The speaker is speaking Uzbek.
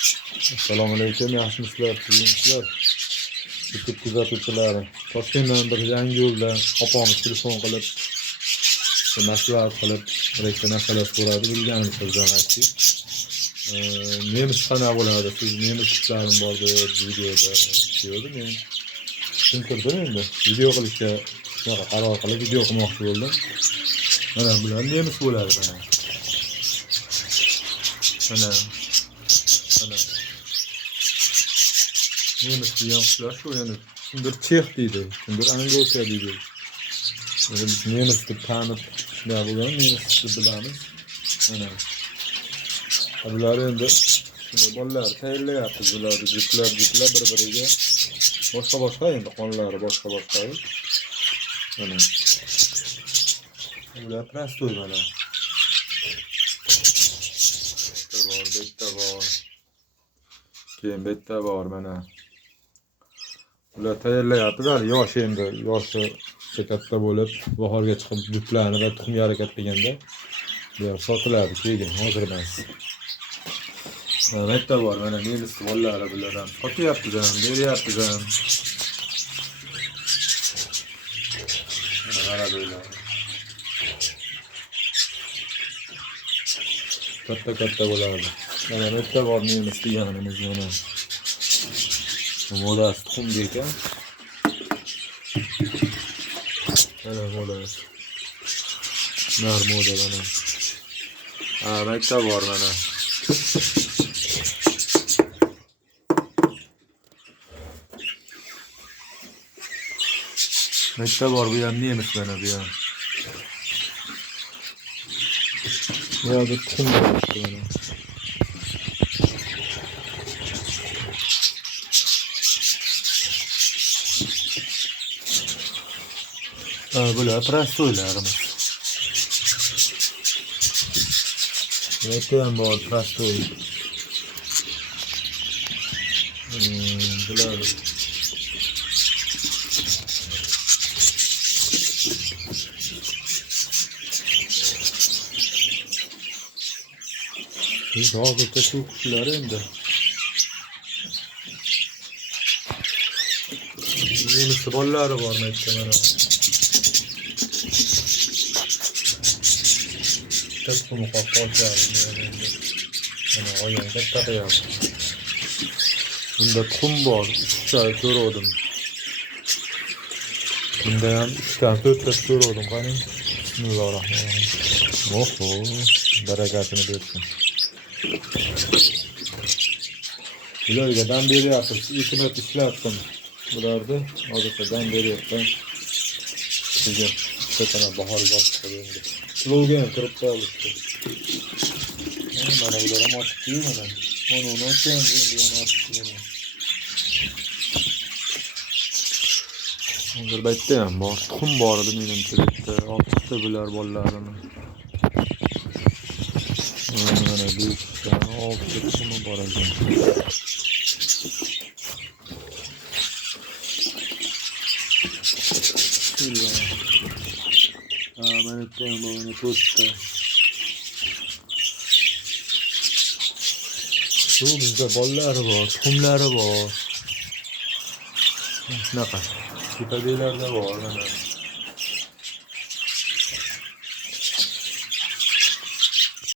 Assalomu alaykum, yaxshimisizlar, sizlar? YouTube kuzatuvchilari. Toshkentdan bir yangi yo'lda opamiz telefon qilib, maslahat qilib, narsalar so'radi, bilganimizdan aytdik. Nemis qanaqa bo'ladi? Siz nemis ishlarim bor deb videoda diyordi. Men tushuntirdim endi. Video qilishga qaror qilib video qilmoqchi bo'ldim. Mana bular nemis bo'ladi mana. Mana. Nemis degan qushlar shu, ya'ni kimdir chex deydi, kimdir angolcha deydi. Biz nemis deb tanib shunday bo'lgan, nemis deb bilamiz. Mana. Bular endi shuni bolalar tayyorlayapti, bularni jutlab bir-biriga. Boshqa endi qonlari boshqa. Mana. Bular prostoy mana. Bitta bor. Keyin bitta bor mana. Ular tayyorlayaptilar, yoshi katta bo'lib, bahorga chiqib juftlarni va tuxumga harakat qilganda bular sotiladi keyin, hozir emas. Bitta bor mana, nemis bolalari bular ham sotyapti-da, beryapti-da. Mana bular. Katta bo'ladi. Mana bitta bor nemis deganimiz mana. Modasi tuxumga ekan. Mana modasi. Nar moda mana. Bitta bor mana. Bitta bor, bu ham nemis mana bu ham. Bu yerda tuxum bor mana. Bular prostoylarimiz. Bitta ham bor prostoy. Bular hozircha shu qushlar endi. Nemis bolalari bor mana. Tuxum qo'shadi endi. Mana oyang katta qiyam. Bunda tuxum bor, 3 ta ko'rdim. Bunda ham 3 ta 4 ta ko'rdim, qani. Bismillahirrohmanirrohim. Oho, barakatini bersin. Bularga dam beryapmiz, 2 marta ishlatdim. Bularni hozircha dam beryapman. Sizga qana bahorga olib qo'ydim. Slovga ham kirib qoldi. Mana bular ham ochib mana. Onu ochgan, endi yana ochib mana. Hozir bitta ham bor, tuxum bor edi menimcha bitta, 6 ta bular bolalarini. Mana bu 6 tuxum bor ekan. Mana bitta ham bor, mana 4 ta. Şu bizde bollari bor, tuxumlari bor. Shunaqa. Tepadelarda bor mana.